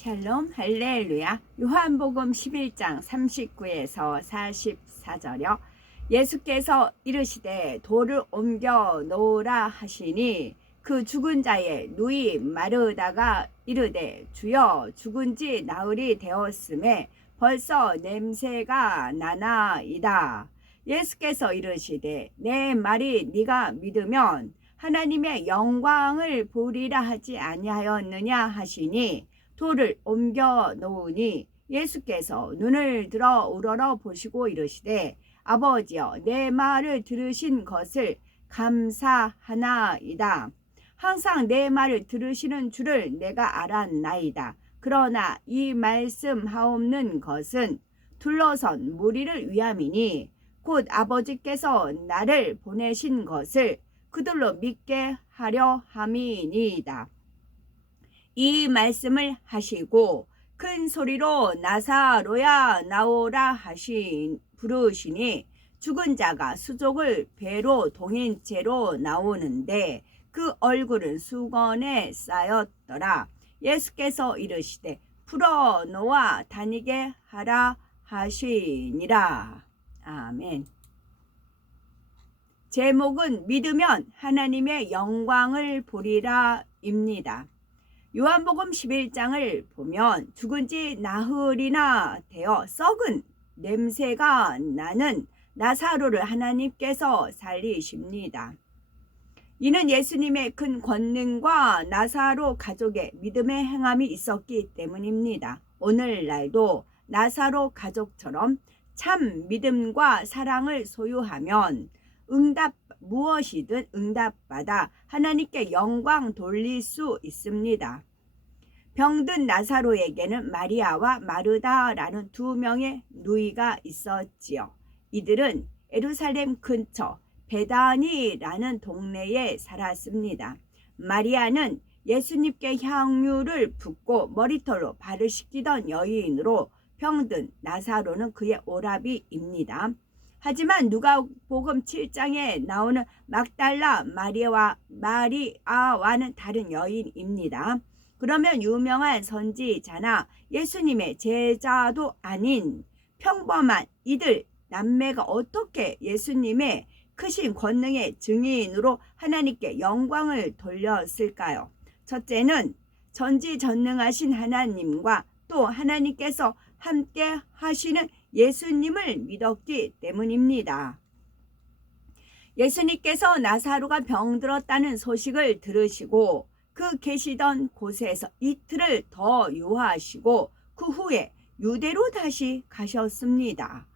샬롬 할렐루야. 요한복음 11장 39에서 44절여. 예수께서 이르시되 돌을 옮겨 놓으라 하시니 그 죽은 자의 누이 마르다가 이르되 주여 죽은 지 나흘이 되었음에 벌써 냄새가 나나이다. 예수께서 이르시되 내 말이 네가 믿으면 하나님의 영광을 보리라 하지 아니하였느냐 하시니 돌을 옮겨 놓으니 예수께서 눈을 들어 우러러 보시고 이르시되 아버지여 내 말을 들으신 것을 감사하나이다. 항상 내 말을 들으시는 줄을 내가 알았나이다. 그러나 이 말씀하옵는 것은 둘러선 무리를 위함이니 곧 아버지께서 나를 보내신 것을 그들로 믿게 하려 함이니이다. 이 말씀을 하시고 큰 소리로 나사로야 나오라 부르시니 죽은 자가 수족을 배로 동인 채로 나오는데 그 얼굴은 수건에 쌓였더라. 예수께서 이르시되 풀어 놓아 다니게 하라 하시니라. 아멘. 제목은 믿으면 하나님의 영광을 보리라 입니다. 요한복음 11장을 보면 죽은 지 나흘이나 되어 썩은 냄새가 나는 나사로를 하나님께서 살리십니다. 이는 예수님의 큰 권능과 나사로 가족의 믿음의 행함이 있었기 때문입니다. 오늘날도 나사로 가족처럼 참 믿음과 사랑을 소유하면 무엇이든 응답받아 하나님께 영광 돌릴 수 있습니다. 병든 나사로에게는 마리아와 마르다라는 두 명의 누이가 있었지요. 이들은 예루살렘 근처 베다니라는 동네에 살았습니다. 마리아는 예수님께 향유를 붓고 머리털로 발을 씻기던 여인으로 병든 나사로는 그의 오라비입니다. 하지만 누가복음 7장에 나오는 막달라 마리아와는 다른 여인입니다. 그러면 유명한 선지자나 예수님의 제자도 아닌 평범한 이들 남매가 어떻게 예수님의 크신 권능의 증인으로 하나님께 영광을 돌렸을까요? 첫째는 전지전능하신 하나님과 또 하나님께서 함께 하시는 예수님을 믿었기 때문입니다. 예수님께서 나사로가 병들었다는 소식을 들으시고 그 계시던 곳에서 이틀을 더 유하시고 그 후에 유대로 다시 가셨습니다.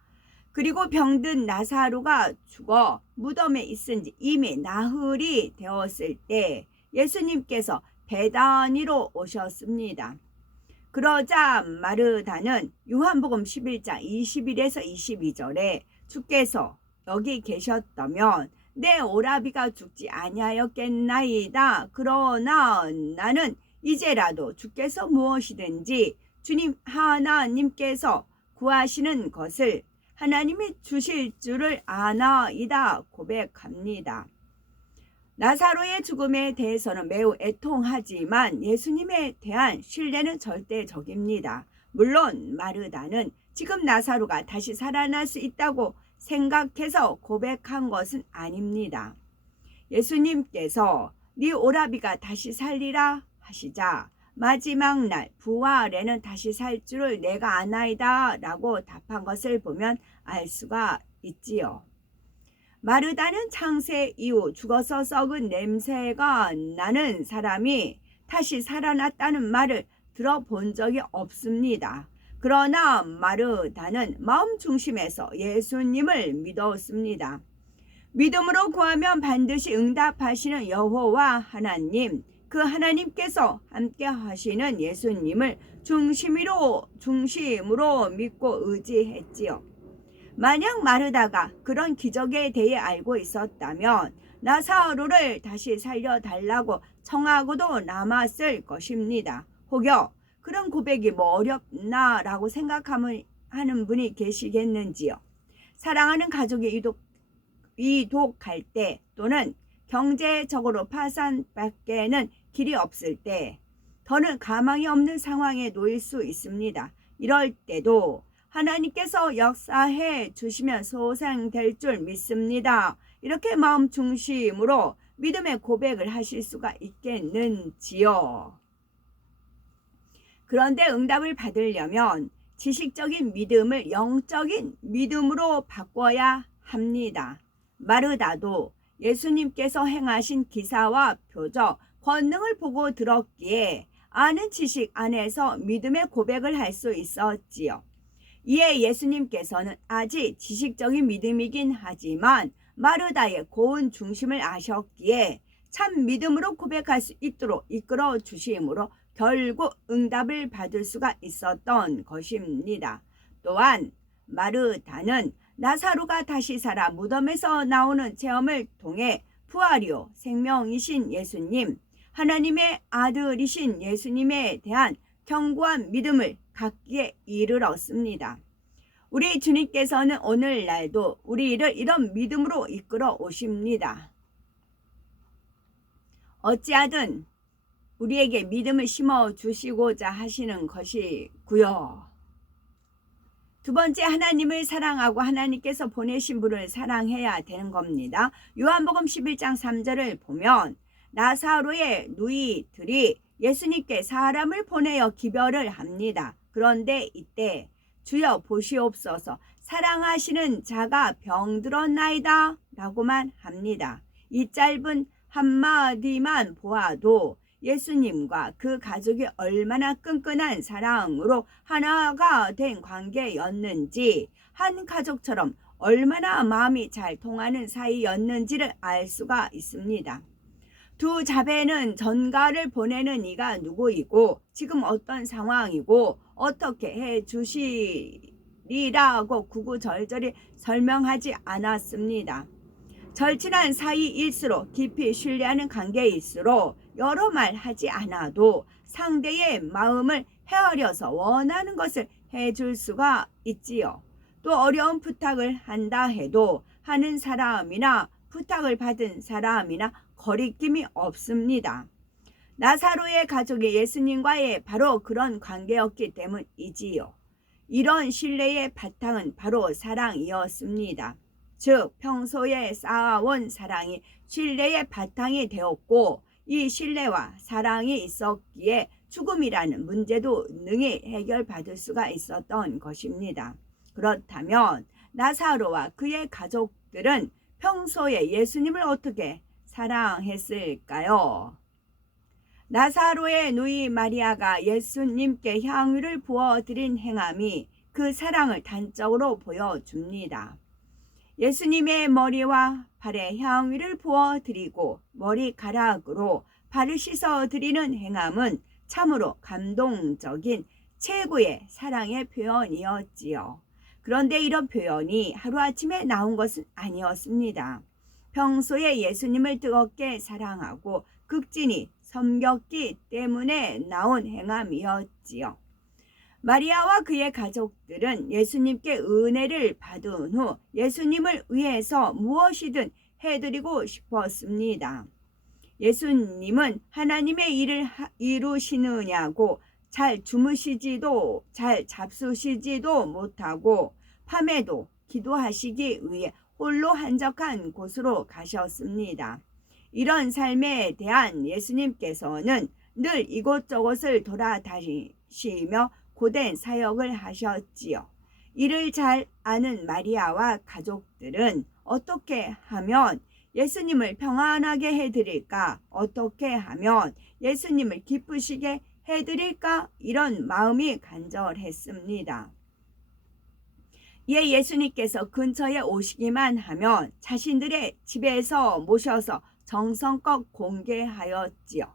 그리고 병든 나사로가 죽어 무덤에 있은 지 이미 나흘이 되었을 때 예수님께서 베다니로 오셨습니다. 그러자 마르다는 요한복음 11장 21에서 22절에 주께서 여기 계셨다면 내 오라비가 죽지 아니하였겠나이다. 그러나 나는 이제라도 주께서 무엇이든지 주님 하나님께서 구하시는 것을 하나님이 주실 줄을 아나이다 고백합니다. 나사로의 죽음에 대해서는 매우 애통하지만 예수님에 대한 신뢰는 절대적입니다. 물론 마르다는 지금 나사로가 다시 살아날 수 있다고 생각해서 고백한 것은 아닙니다. 예수님께서 네 오라비가 다시 살리라 하시자 마지막 날 부활에는 다시 살 줄을 내가 아나이다 라고 답한 것을 보면 알 수가 있지요. 마르다는 창세 이후 죽어서 썩은 냄새가 나는 사람이 다시 살아났다는 말을 들어본 적이 없습니다. 그러나 마르다는 마음 중심에서 예수님을 믿었습니다. 믿음으로 구하면 반드시 응답하시는 여호와 하나님, 그 하나님께서 함께 하시는 예수님을 중심으로 믿고 의지했지요. 만약 마르다가 그런 기적에 대해 알고 있었다면 나사로를 다시 살려달라고 청하고도 남았을 것입니다. 혹여 그런 고백이 뭐 어렵나 라고 생각하는 분이 계시겠는지요. 사랑하는 가족이 이독할 때 또는 경제적으로 파산밖에는 길이 없을 때 더는 가망이 없는 상황에 놓일 수 있습니다. 이럴 때도 하나님께서 역사해 주시면 소생될 줄 믿습니다. 이렇게 마음 중심으로 믿음의 고백을 하실 수가 있겠는지요. 그런데 응답을 받으려면 지식적인 믿음을 영적인 믿음으로 바꿔야 합니다. 마르다도 예수님께서 행하신 기사와 표적, 권능을 보고 들었기에 아는 지식 안에서 믿음의 고백을 할 수 있었지요. 이에 예수님께서는 아직 지식적인 믿음이긴 하지만 마르다의 고운 중심을 아셨기에 참 믿음으로 고백할 수 있도록 이끌어 주심으로 결국 응답을 받을 수가 있었던 것입니다. 또한 마르다는 나사로가 다시 살아 무덤에서 나오는 체험을 통해 부활이요 생명이신 예수님, 하나님의 아들이신 예수님에 대한 견고한 믿음을 갖기에 이르렀습니다. 우리 주님께서는 오늘날도 우리를 이런 믿음으로 이끌어 오십니다. 어찌하든 우리에게 믿음을 심어주시고자 하시는 것이고요. 두 번째, 하나님을 사랑하고 하나님께서 보내신 분을 사랑해야 되는 겁니다. 요한복음 11장 3절을 보면 나사로의 누이들이 예수님께 사람을 보내어 기별을 합니다. 그런데 이때 주여 보시옵소서 사랑하시는 자가 병들었나이다 라고만 합니다. 이 짧은 한마디만 보아도 예수님과 그 가족이 얼마나 끈끈한 사랑으로 하나가 된 관계였는지, 한 가족처럼 얼마나 마음이 잘 통하는 사이였는지를 알 수가 있습니다. 두 자매는 전가를 보내는 이가 누구이고 지금 어떤 상황이고 어떻게 해 주시리라고 구구절절히 설명하지 않았습니다. 절친한 사이일수록 깊이 신뢰하는 관계일수록 여러 말 하지 않아도 상대의 마음을 헤아려서 원하는 것을 해줄 수가 있지요. 또 어려운 부탁을 한다 해도 하는 사람이나 부탁을 받은 사람이나 거리낌이 없습니다. 나사로의 가족이 예수님과의 바로 그런 관계였기 때문이지요. 이런 신뢰의 바탕은 바로 사랑이었습니다. 즉 평소에 쌓아온 사랑이 신뢰의 바탕이 되었고, 이 신뢰와 사랑이 있었기에 죽음이라는 문제도 능히 해결받을 수가 있었던 것입니다. 그렇다면 나사로와 그의 가족들은 평소에 예수님을 어떻게 사랑했을까요? 나사로의 누이 마리아가 예수님께 향유를 부어드린 행함이 그 사랑을 단적으로 보여줍니다. 예수님의 머리와 발에 향유를 부어드리고 머리카락으로 발을 씻어드리는 행함은 참으로 감동적인 최고의 사랑의 표현이었지요. 그런데 이런 표현이 하루아침에 나온 것은 아니었습니다. 평소에 예수님을 뜨겁게 사랑하고 극진히 섬겼기 때문에 나온 행함이었지요. 마리아와 그의 가족들은 예수님께 은혜를 받은 후 예수님을 위해서 무엇이든 해드리고 싶었습니다. 예수님은 하나님의 일을 이루시느냐고 잘 주무시지도 잘 잡수시지도 못하고 밤에도 기도하시기 위해 홀로 한적한 곳으로 가셨습니다. 이런 삶에 대한 예수님께서는 늘 이곳저곳을 돌아다니시며 고된 사역을 하셨지요. 이를 잘 아는 마리아와 가족들은 어떻게 하면 예수님을 평안하게 해드릴까? 어떻게 하면 예수님을 기쁘시게 해드릴까? 이런 마음이 간절했습니다. 이에 예수님께서 근처에 오시기만 하면 자신들의 집에서 모셔서 정성껏 공개하였지요.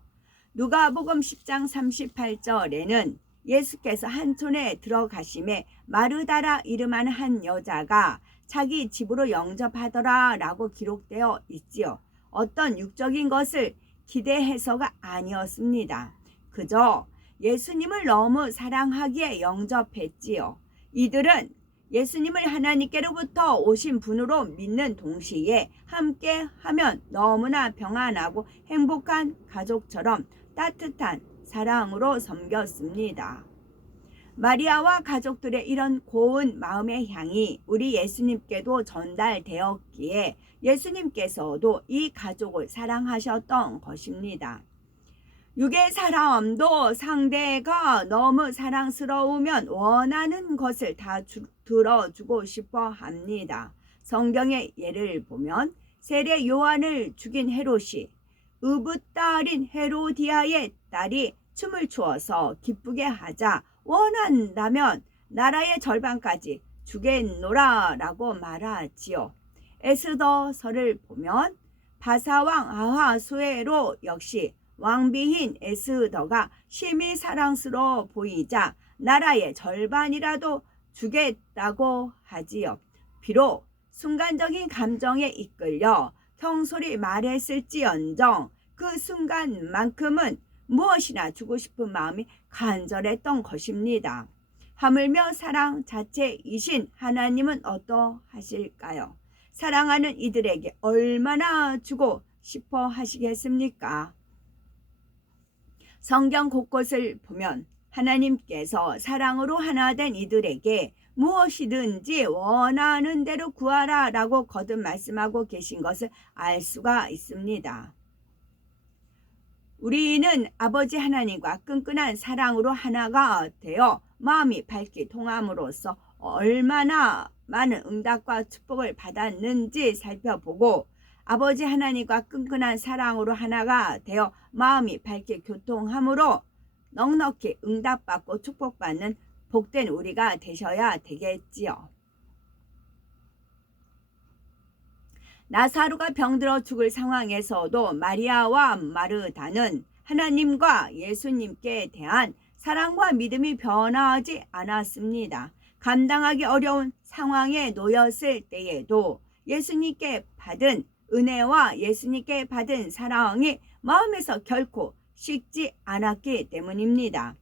누가복음 10장 38절에는 예수께서 한촌에 들어가심에 마르다라 이름하는 한 여자가 자기 집으로 영접하더라 라고 기록되어 있지요. 어떤 육적인 것을 기대해서가 아니었습니다. 그저 예수님을 너무 사랑하기에 영접했지요. 이들은 예수님을 하나님께로부터 오신 분으로 믿는 동시에 함께 하면 너무나 평안하고 행복한 가족처럼 따뜻한 사랑으로 섬겼습니다. 마리아와 가족들의 이런 고운 마음의 향이 우리 예수님께도 전달되었기에 예수님께서도 이 가족을 사랑하셨던 것입니다. 육의 사람도 상대가 너무 사랑스러우면 원하는 것을 다 들어주고 싶어 합니다. 성경의 예를 보면 세례 요한을 죽인 헤롯이 의붓 딸인 헤로디아의 딸이 춤을 추어서 기쁘게 하자 원한다면 나라의 절반까지 주겠노라 라고 말하지요. 에스더서를 보면 바사왕 아하수에로 역시 왕비인 에스더가 심히 사랑스러워 보이자 나라의 절반이라도 주겠다고 하지요. 비록 순간적인 감정에 이끌려 형솔이 말했을지언정 그 순간만큼은 무엇이나 주고 싶은 마음이 간절했던 것입니다. 하물며 사랑 자체이신 하나님은 어떠하실까요? 사랑하는 이들에게 얼마나 주고 싶어 하시겠습니까? 성경 곳곳을 보면 하나님께서 사랑으로 하나 된 이들에게 무엇이든지 원하는 대로 구하라 라고 거듭 말씀하고 계신 것을 알 수가 있습니다. 우리는 아버지 하나님과 끈끈한 사랑으로 하나가 되어 마음이 밝게 통함으로써 얼마나 많은 응답과 축복을 받았는지 살펴보고 아버지 하나님과 끈끈한 사랑으로 하나가 되어 마음이 밝게 교통함으로 넉넉히 응답받고 축복받는 복된 우리가 되셔야 되겠지요. 나사로가 병들어 죽을 상황에서도 마리아와 마르다는 하나님과 예수님께 대한 사랑과 믿음이 변하지 않았습니다. 감당하기 어려운 상황에 놓였을 때에도 예수님께 받은 은혜와 예수님께 받은 사랑이 마음에서 결코 식지 않았기 때문입니다.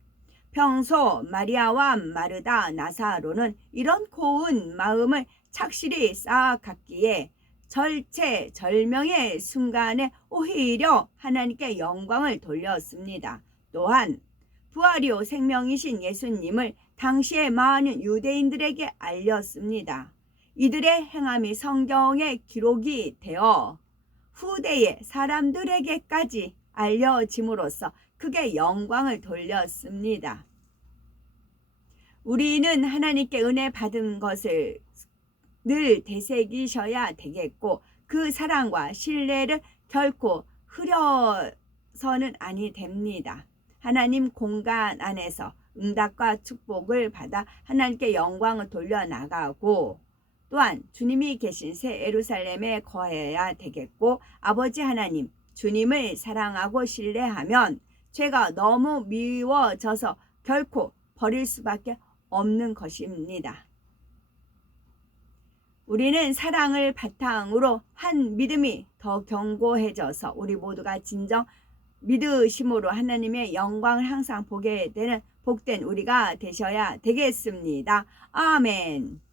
평소 마리아와 마르다, 나사로는 이런 고운 마음을 착실히 쌓아갔기에 절체절명의 순간에 오히려 하나님께 영광을 돌렸습니다. 또한 부활이요 생명이신 예수님을 당시의 많은 유대인들에게 알렸습니다. 이들의 행함이 성경에 기록이 되어 후대의 사람들에게까지 알려짐으로써 크게 영광을 돌렸습니다. 우리는 하나님께 은혜 받은 것을 늘 되새기셔야 되겠고 그 사랑과 신뢰를 결코 흐려서는 아니 됩니다. 하나님 공간 안에서 응답과 축복을 받아 하나님께 영광을 돌려나가고 또한 주님이 계신 새 예루살렘에 거해야 되겠고 아버지 하나님 주님을 사랑하고 신뢰하면 죄가 너무 미워져서 결코 버릴 수밖에 없는 것입니다. 우리는 사랑을 바탕으로 한 믿음이 더 견고해져서 우리 모두가 진정 믿으심으로 하나님의 영광을 항상 보게 되는 복된 우리가 되셔야 되겠습니다. 아멘.